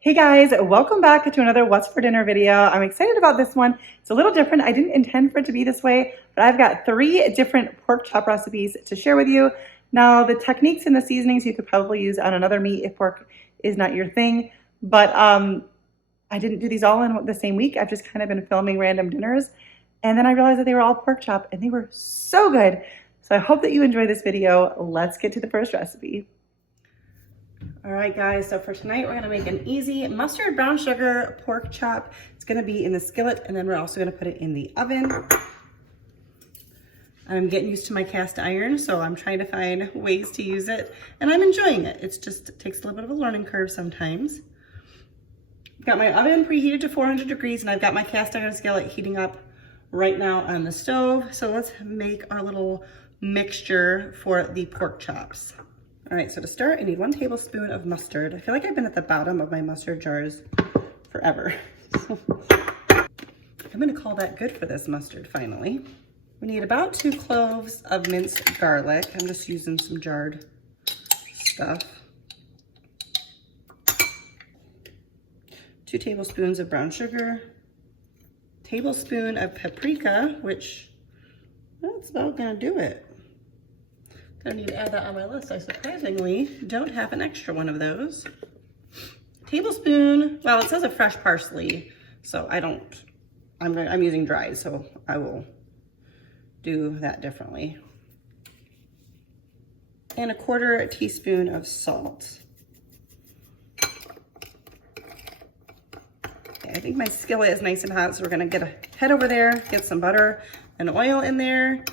Hey guys, welcome back to another What's for Dinner video. I'm excited about this one. It's a little different. I didn't intend for it to be this way, but I've got 3 different pork chop recipes to share with you. Now, the techniques and the seasonings you could probably use on another meat if pork is not your thing, but I didn't do these all in the same week. I've just kind of been filming random dinners, and then I realized that they were all pork chop, and they were so good. So I hope that you enjoy this video. Let's get to the first recipe. All right, guys, so for tonight, we're gonna make an easy mustard brown sugar pork chop. It's gonna be in the skillet, and then we're also gonna put it in the oven. I'm getting used to my cast iron, so I'm trying to find ways to use it, and I'm enjoying it. It takes a little bit of a learning curve sometimes. Got my oven preheated to 400 degrees, and I've got my cast iron skillet heating up right now on the stove. So let's make our little mixture for the pork chops. All right, so to start, I need 1 tablespoon of mustard. I feel like I've been at the bottom of my mustard jars forever. I'm gonna call that good for this mustard finally. We need about 2 cloves of minced garlic. I'm just using some jarred stuff. 2 tablespoons of brown sugar, tablespoon of paprika, which that's about gonna do it. I need to add that on my list. I surprisingly don't have an extra one of those. Tablespoon, well, it says a fresh parsley, so I'm using dried, so I will do that differently. And 1/4 teaspoon of salt. Okay, I think my skillet is nice and hot, so we're gonna head over there, get some butter and oil in there,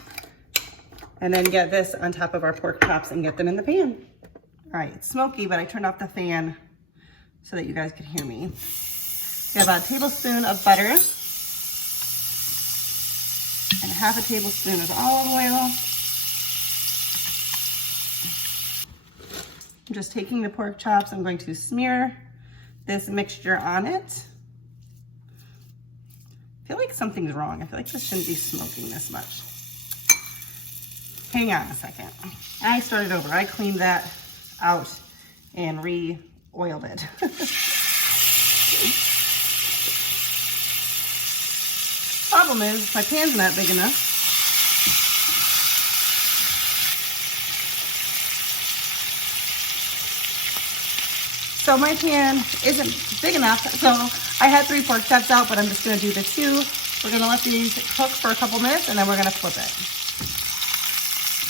and then get this on top of our pork chops and get them in the pan. All right, it's smoky, but I turned off the fan so that you guys could hear me. Got about a tablespoon of butter and 1/2 tablespoon of olive oil. I'm just taking the pork chops. I'm going to smear this mixture on it. I feel like something's wrong. I feel like this shouldn't be smoking this much. Hang on a second. I started over. I cleaned that out and re-oiled it. Problem is, my pan's not big enough. So my pan isn't big enough, so I had 3 pork chops out, but I'm just gonna do the 2. We're gonna let these cook for a couple minutes, and then we're gonna flip it.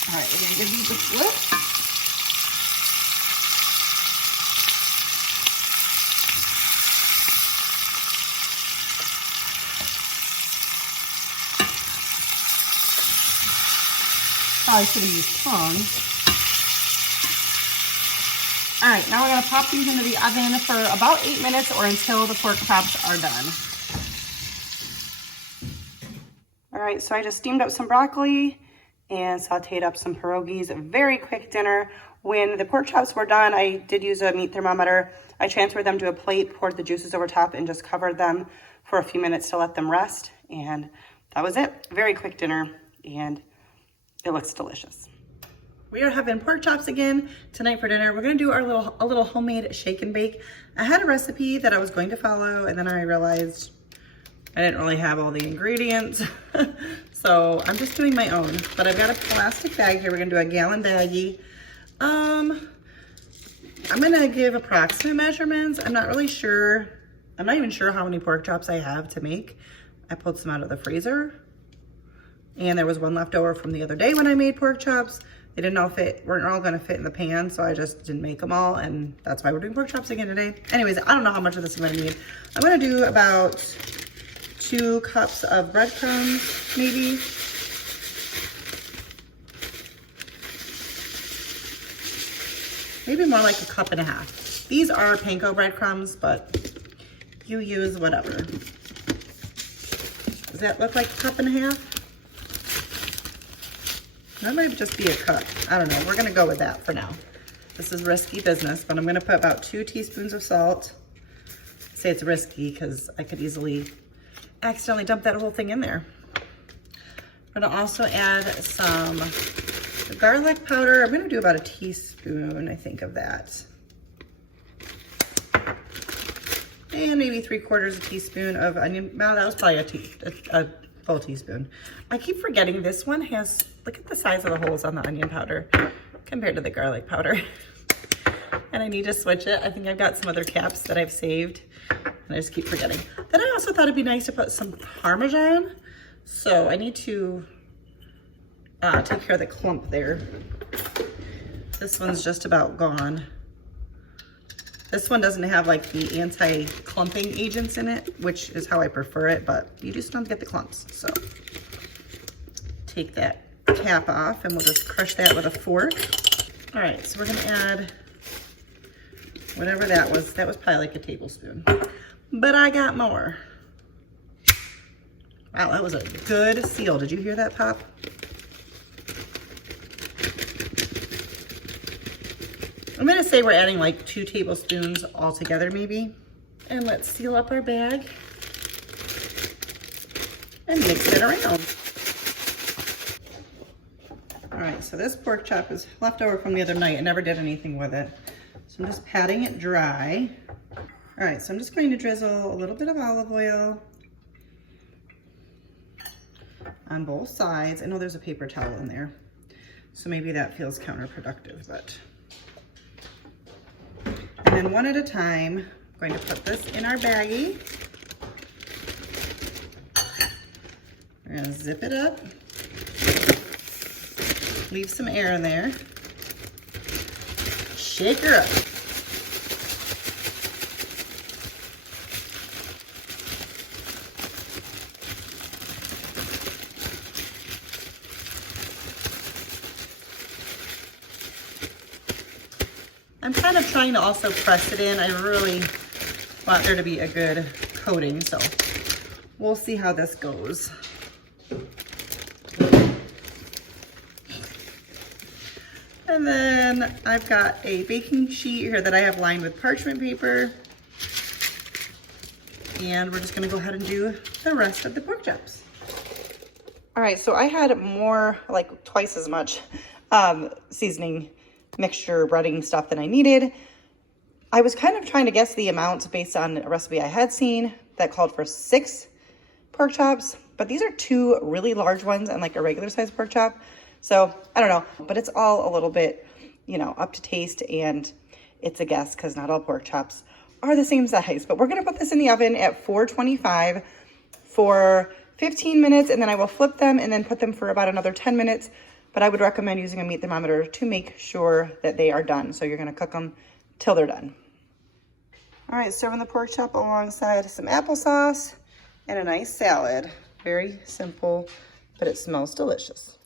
All right, we're gonna give these a flip. Probably should have used tongs. All right, now we're gonna pop these into the oven for about 8 minutes or until the pork chops are done. All right, so I just steamed up some broccoli and sauteed up some pierogies. A very quick dinner. When the pork chops were done, I did use a meat thermometer. I transferred them to a plate, poured the juices over top, and just covered them for a few minutes to let them rest. And that was it. Very quick dinner, and it looks delicious. We are having pork chops again tonight for dinner. We're gonna do a little homemade shake and bake. I had a recipe that I was going to follow, and then I realized I didn't really have all the ingredients. So I'm just doing my own, but I've got a plastic bag here. We're gonna do a gallon baggie. I'm gonna give approximate measurements. I'm not really sure. I'm not even sure how many pork chops I have to make. I pulled some out of the freezer, and there was one left over from the other day when I made pork chops. They didn't know weren't all gonna fit in the pan, so I just didn't make them all, and that's why we're doing pork chops again today. Anyways, I don't know how much of this I'm gonna need. I'm gonna do about 2 cups of breadcrumbs, maybe. Maybe more like 1.5 cups. These are panko breadcrumbs, but you use whatever. Does that look like 1.5 cups? That might just be a cup. I don't know. We're gonna go with that for now. This is risky business, but I'm gonna put about 2 teaspoons of salt. I say it's risky because I could easily accidentally dump that whole thing in there. I'm gonna also add some garlic powder. I'm gonna do about a teaspoon, I think, of that. And maybe 3/4 teaspoon of onion. Well, that was probably a full teaspoon. I keep forgetting this one has, look at the size of the holes on the onion powder compared to the garlic powder. And I need to switch it. I think I've got some other caps that I've saved and I just keep forgetting. Then I also thought it'd be nice to put some Parmesan. So I need to take care of the clump there. This one's just about gone. This one doesn't have like the anti-clumping agents in it, which is how I prefer it, but you just don't get the clumps. So take that cap off and we'll just crush that with a fork. All right, so we're gonna add whatever that was. That was probably like a tablespoon, but I got more. Wow, that was a good seal. Did you hear that pop? I'm gonna say we're adding like 2 tablespoons all together maybe. And let's seal up our bag and mix it around. All right, so this pork chop is left over from the other night. I never did anything with it. So I'm just patting it dry. All right, so I'm just going to drizzle a little bit of olive oil on both sides. I know there's a paper towel in there, so maybe that feels counterproductive, but. And then one at a time, I'm going to put this in our baggie. We're gonna zip it up. Leave some air in there. Shake her up. I'm kind of trying to also press it in. I really want there to be a good coating, so we'll see how this goes. And then I've got a baking sheet here that I have lined with parchment paper. And we're just gonna go ahead and do the rest of the pork chops. All right, so I had more, like twice as much seasoning mixture breading stuff than I needed. I was kind of trying to guess the amounts based on a recipe I had seen that called for 6 pork chops, but these are 2 really large ones and like a regular size pork chop. So I don't know, but it's all a little bit, you know, up to taste, and it's a guess because not all pork chops are the same size. But we're gonna put this in the oven at 425 for 15 minutes, and then I will flip them and then put them for about another 10 minutes. But I would recommend using a meat thermometer to make sure that they are done. So you're gonna cook them till they're done. All right, serving the pork chop alongside some applesauce and a nice salad. Very simple, but it smells delicious.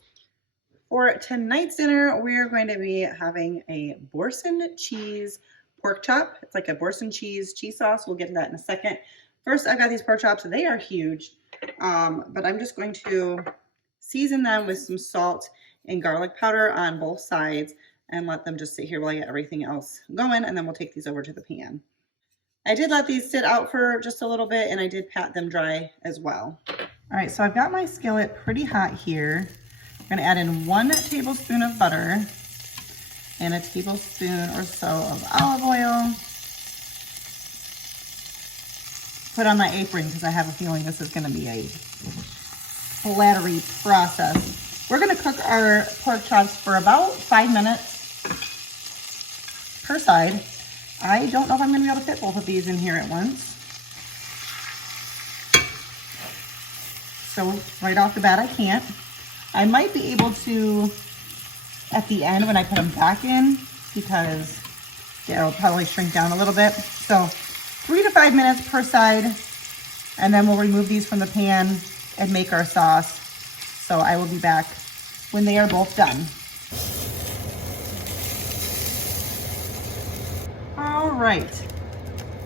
For tonight's dinner, we're going to be having a Boursin cheese pork chop. It's like a Boursin cheese sauce. We'll get to that in a second. First, I've got these pork chops. They are huge, but I'm just going to season them with some salt and garlic powder on both sides and let them just sit here while I get everything else going, and then we'll take these over to the pan. I did let these sit out for just a little bit, and I did pat them dry as well. All right, so I've got my skillet pretty hot here. I'm gonna add in 1 tablespoon of butter and a tablespoon or so of olive oil. Put on my apron because I have a feeling this is gonna be a flattery process. We're gonna cook our pork chops for about 5 minutes per side. I don't know if I'm gonna be able to fit both of these in here at once. So right off the bat, I can't. I might be able to at the end when I put them back in because it'll probably shrink down a little bit. So 3 to 5 minutes per side, and then we'll remove these from the pan and make our sauce. So I will be back when they are both done. All right,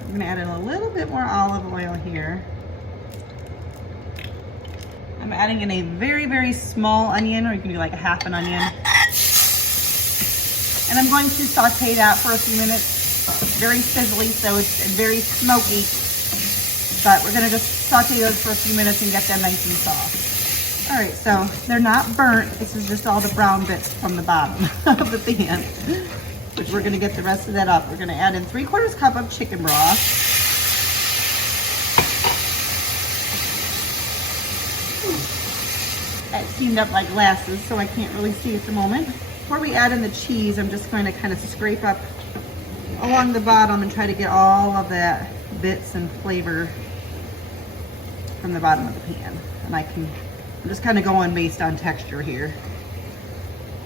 I'm gonna add in a little bit more olive oil here. I'm adding in a very, very small onion, or you can do like a half an onion. And I'm going to saute that for a few minutes. Very sizzly, so it's very smoky. But we're gonna just saute those for a few minutes and get them nice and soft. All right, so they're not burnt. This is just all the brown bits from the bottom of the pan, which we're gonna get the rest of that up. We're gonna add in 3/4 cup of chicken broth. That steamed up like glasses, so I can't really see at the moment. Before we add in the cheese, I'm just going to kind of scrape up along the bottom and try to get all of that bits and flavor from the bottom of the pan. And I'm just kind of going based on texture here.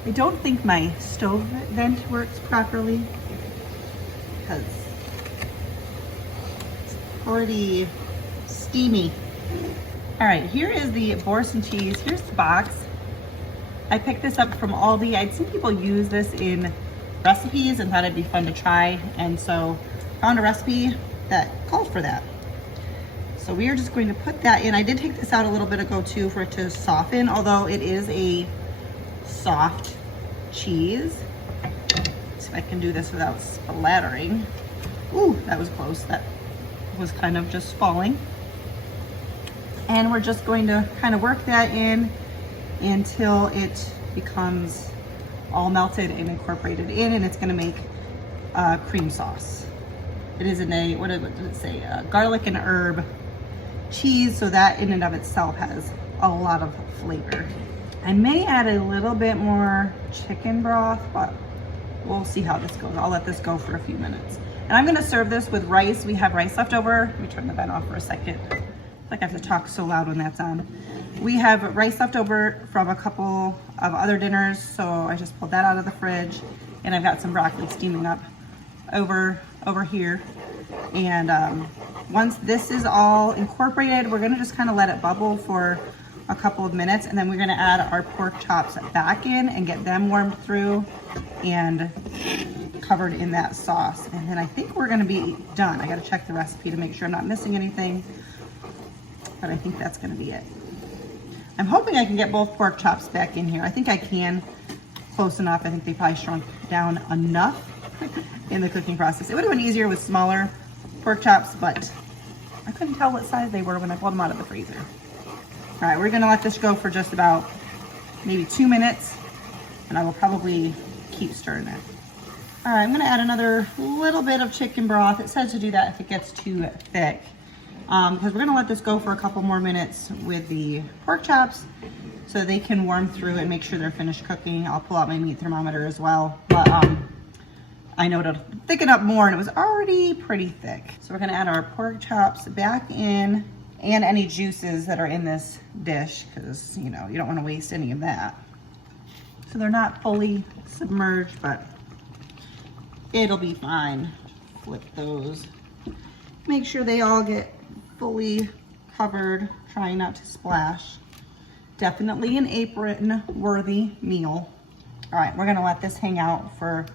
I don't think my stove vent works properly because it's pretty steamy. All right, here is the Boursin cheese. Here's the box. I picked this up from Aldi. I'd seen people use this in recipes and thought it'd be fun to try. And so found a recipe that called for that. So we are just going to put that in. I did take this out a little bit ago too for it to soften, although it is a soft cheese. Let's see if I can do this without splattering. Ooh, that was close. That was kind of just falling. And we're just going to kind of work that in until it becomes all melted and incorporated in, and it's going to make cream sauce. It is in a, what did it say, garlic and herb cheese, so that in and of itself has a lot of flavor. I may add a little bit more chicken broth, but we'll see how this goes. I'll let this go for a few minutes. And I'm going to serve this with rice. We have rice left over. Let me turn the vent off for a second. Like I have to talk so loud when that's on. We have rice left over from a couple of other dinners, so I just pulled that out of the fridge, and I've got some broccoli steaming up over here. And once this is all incorporated, we're gonna just kind of let it bubble for a couple of minutes, and then we're gonna add our pork chops back in and get them warmed through and covered in that sauce. And then I think we're gonna be done. I gotta check the recipe to make sure I'm not missing anything, but I think that's gonna be it. I'm hoping I can get both pork chops back in here. I think I can, close enough. I think they probably shrunk down enough in the cooking process. It would have been easier with smaller pork chops, but I couldn't tell what size they were when I pulled them out of the freezer. All right, we're gonna let this go for just about maybe 2 minutes, and I will probably keep stirring it. All right, I'm gonna add another little bit of chicken broth. It says to do that if it gets too thick. Because we're gonna let this go for a couple more minutes with the pork chops so they can warm through and make sure they're finished cooking. I'll pull out my meat thermometer as well, but I know it'll thicken up more, and it was already pretty thick. So we're gonna add our pork chops back in and any juices that are in this dish, because you know, you don't wanna waste any of that. So they're not fully submerged, but it'll be fine. Flip those. Make sure they all get fully covered, trying not to splash. Definitely an apron worthy meal. All right, we're gonna let this hang out for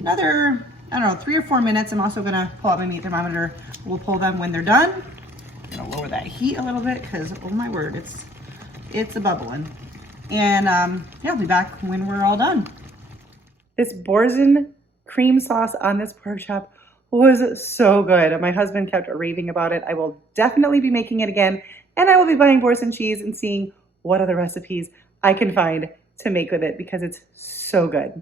another, I don't know, 3 or 4 minutes. I'm also gonna pull out my meat thermometer. We'll pull them when they're done. I'm gonna lower that heat a little bit because, oh my word, it's a bubbling. And yeah, I'll be back when we're all done. This Boursin cream sauce on this pork chop was so good. My husband kept raving about it. I will definitely be making it again, and I will be buying Boursin cheese and seeing what other recipes I can find to make with it because it's so good.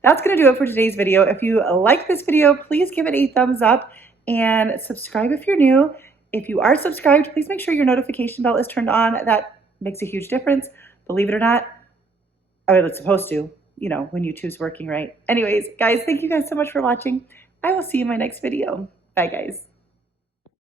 That's gonna do it for today's video. If you like this video, please give it a thumbs up and subscribe if you're new. If you are subscribed, please make sure your notification bell is turned on. That makes a huge difference. Believe it or not, I mean, it's supposed to, you know, when YouTube's working right. Anyways, guys, thank you guys so much for watching. I will see you in my next video. Bye, guys.